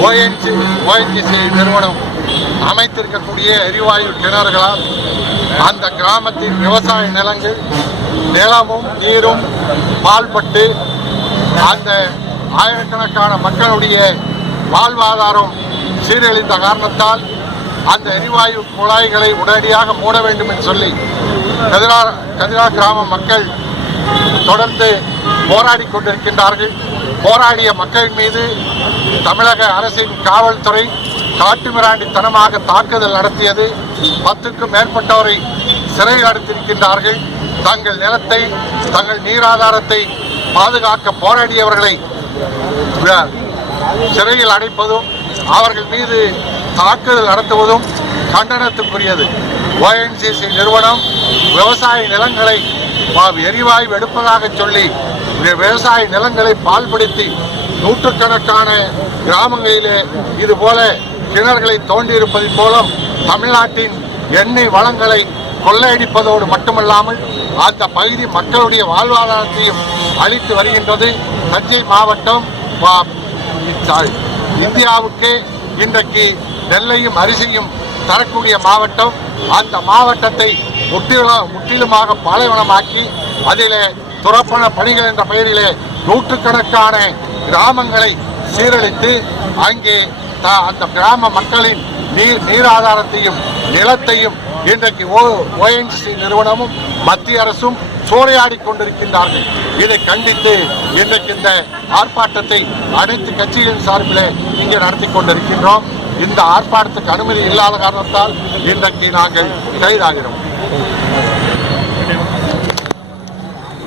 ONG ONGC நிறுவனம் அமைத்திருக்கக்கூடிய எரிவாயு கிணறுகளால் அந்த கிராமத்தின் விவசாய நிலங்கள் நிலமும் நீரும் பால்பட்டு அந்த ஆயிரக்கணக்கான மக்களுடைய வாழ்வாதாரம் சீரழிந்த காரணத்தால் அந்த எரிவாயு குழாய்களை உடனடியாக மூட வேண்டும் என்று சொல்லி கதிரா கதிரா கிராம மக்கள் தொடர்ந்து போராடி கொண்டிருக்கின்றார்கள். போராடிய மக்கள் மீது தமிழக அரசின் காவல்துறை காட்டுமிராண்டித்தனமாக தாக்குதல் நடத்தியது. பத்துக்கும் மேற்பட்டவரை சிறையில் அடைத்திருக்கின்றார்கள். தங்கள் நிலத்தை தங்கள் நீராதாரத்தை பாதுகாக்க போராடியவர்களை சிறையில் அடைப்பதும் அவர்கள் மீது தாக்குதல் நடத்துவதும் கண்டனத்துக்குரியது. ஓஎன்சிசி நிறுவனம் விவசாய நிலங்களை எரிவாயு எடுப்பதாக சொல்லி விவசாய நிலங்களை பால்படுத்தி நூற்றுக்கணக்கான கிராமங்களிலே இது போல கிணறுகளை தோண்டியிருப்பதன் மூலம் தமிழ்நாட்டின் எண்ணெய் வளங்களை கொள்ளையடிப்பதோடு மட்டுமல்லாமல் அந்த பகுதி மக்களுடைய வாழ்வாதாரத்தையும் அளித்து வருகின்றது. தஞ்சை மாவட்டம் இந்தியாவுக்கு இன்றைக்கு நெல்லையும் அரிசியும் தரக்கூடிய மாவட்டம். அந்த மாவட்டத்தை முற்றிலும் முற்றிலுமாக பாலைவனமாக்கி அதில் துறப்பன பணிகள் என்ற பெயரிலே நூற்றுக்கணக்கான கிராமங்களை சீரழித்து அங்கே அந்த கிராம மக்களின் நீர் நீராதாரத்தையும் நிலத்தையும் இன்றைக்கு ஓஎன்சி நிறுவனமும் மத்திய அரசும் சூறையாடி கொண்டிருக்கின்றார்கள். இதை கண்டித்து இன்றைக்கு இந்த ஆர்ப்பாட்டத்தை அனைத்து கட்சிகளின் சார்பிலே இங்கே நடத்தி கொண்டிருக்கின்றோம். இந்த ஆர்ப்பாட்டத்துக்கு அனுமதி இல்லாத காரணத்தால் இன்றைக்கு நாங்கள் கைதாகிறோம்.